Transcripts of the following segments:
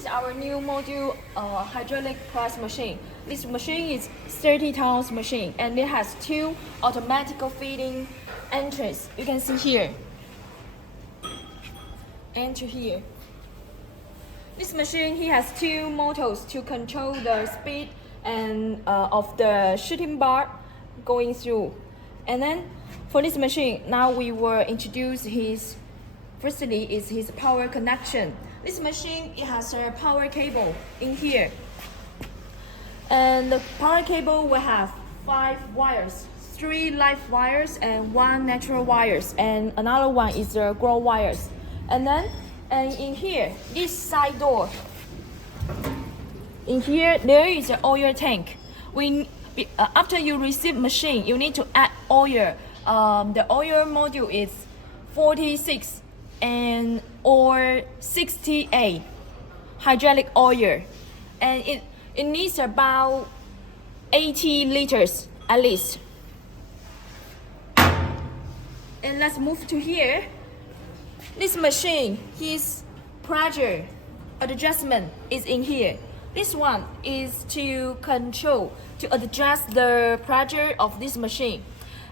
is our new module hydraulic press machine. This machine is 30 tons machine and it has two automatic feeding entries. You can see here. Enter here. This machine has two motors to control the speed and of the shooting bar going through. And then for this machine, now we will introduce firstly is his power connection. This machine, it has a power cable in here. And the power cable will have 5 wires, 3 live wires and 1 natural wires, and another one is the grow wires. And in here, this side door, in here there is an oil tank. After you receive machine, you need to add oil. The oil module is 46 or 68 hydraulic oil, and it needs about 80 liters at least. And let's move to here. This machine, his pressure adjustment is in here. This one is to adjust the pressure of this machine.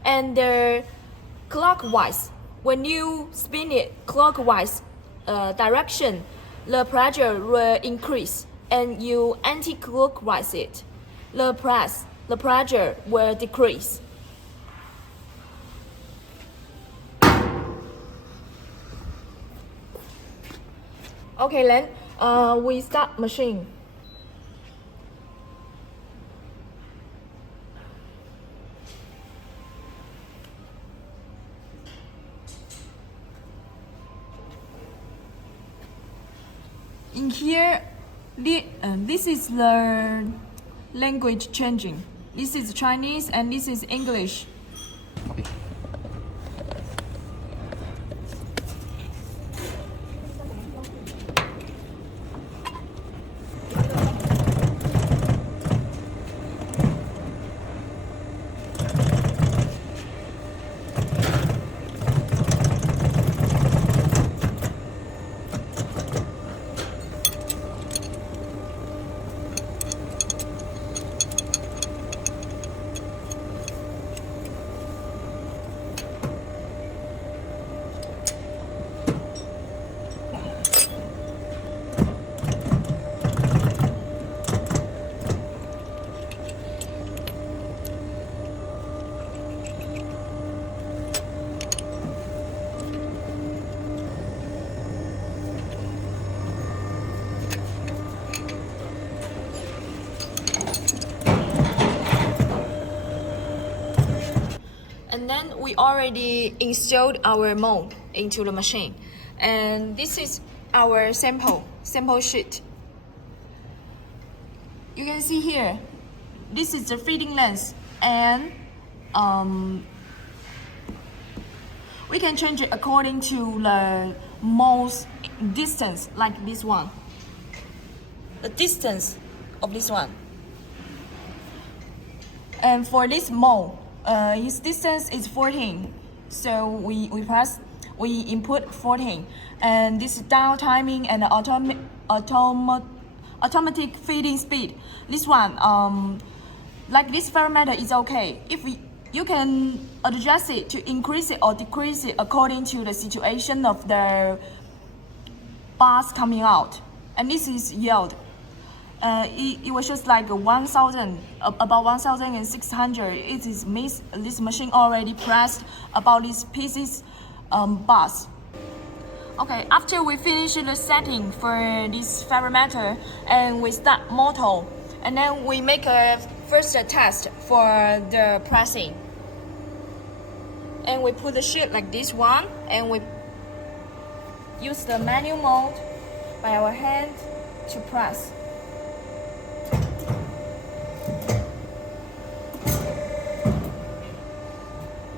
And the clockwise, when you spin it clockwise direction, the pressure will increase, and you anti-clockwise it, the pressure will decrease. Okay, then we start machine. In here, this is the language changing. This is Chinese and this is English. And then we already installed our mold into the machine. And this is our sample sheet. You can see here, this is the feeding length, and we can change it according to the most distance, like this one. The distance of this one. And for this mold, his distance is 14, so we input 14, and this down timing and automatic feeding speed. This one, like this parameter is okay. If you can adjust it to increase it or decrease it according to the situation of the bars coming out. And this is yield. It was just like about 1,600. It is this machine already pressed about these pieces bars. Okay, after we finish the setting for this parameter and we start motor, and then we make a first test for the pressing. And we put the sheet like this one, and we use the manual mode by our hand to press.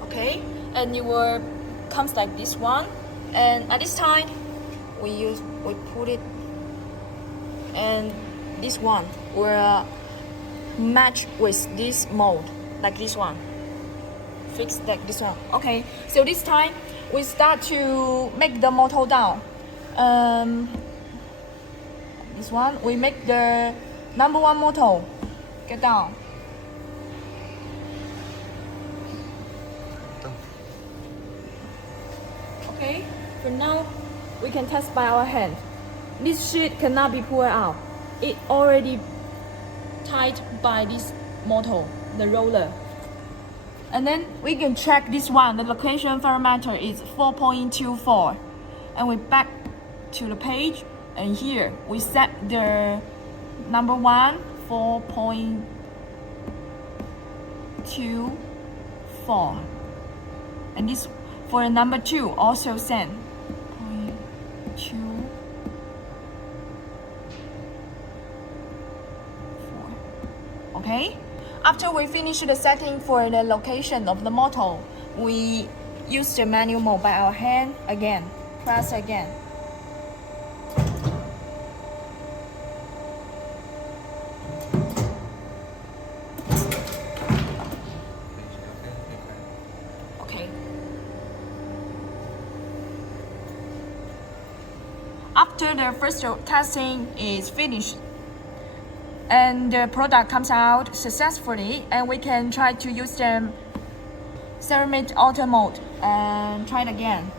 Okay, and it will comes like this one, and at this time we put it, and this one will match with this mold like this one, fix like this one. Okay, so this time we start to make the motor down. This one, we make the number 1 motor. Get down. Okay, for now, we can test by our hand. This sheet cannot be pulled out. It already tied by this motor, the roller. And then we can check this one. The location parameter is 4.24. And we back to the page. And here we set the number 1, 4.24. And this for the number 2 also set 0.24. Okay? After we finish the setting for the location of the motor, we use the manual mode by our hand again. Press again. Okay. After the first testing is finished, and the product comes out successfully, and we can try to use the ceramic auto mode and try it again.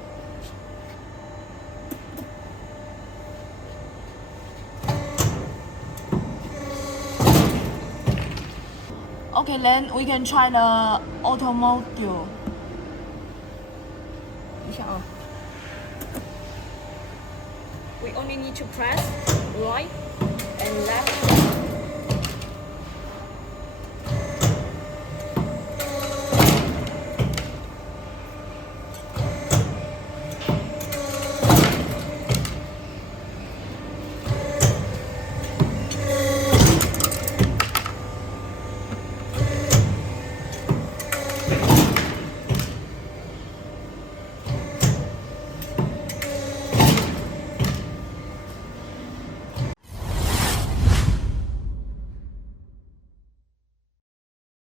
Okay, then we can try the auto module. 等一下啊。We only need to press right and left.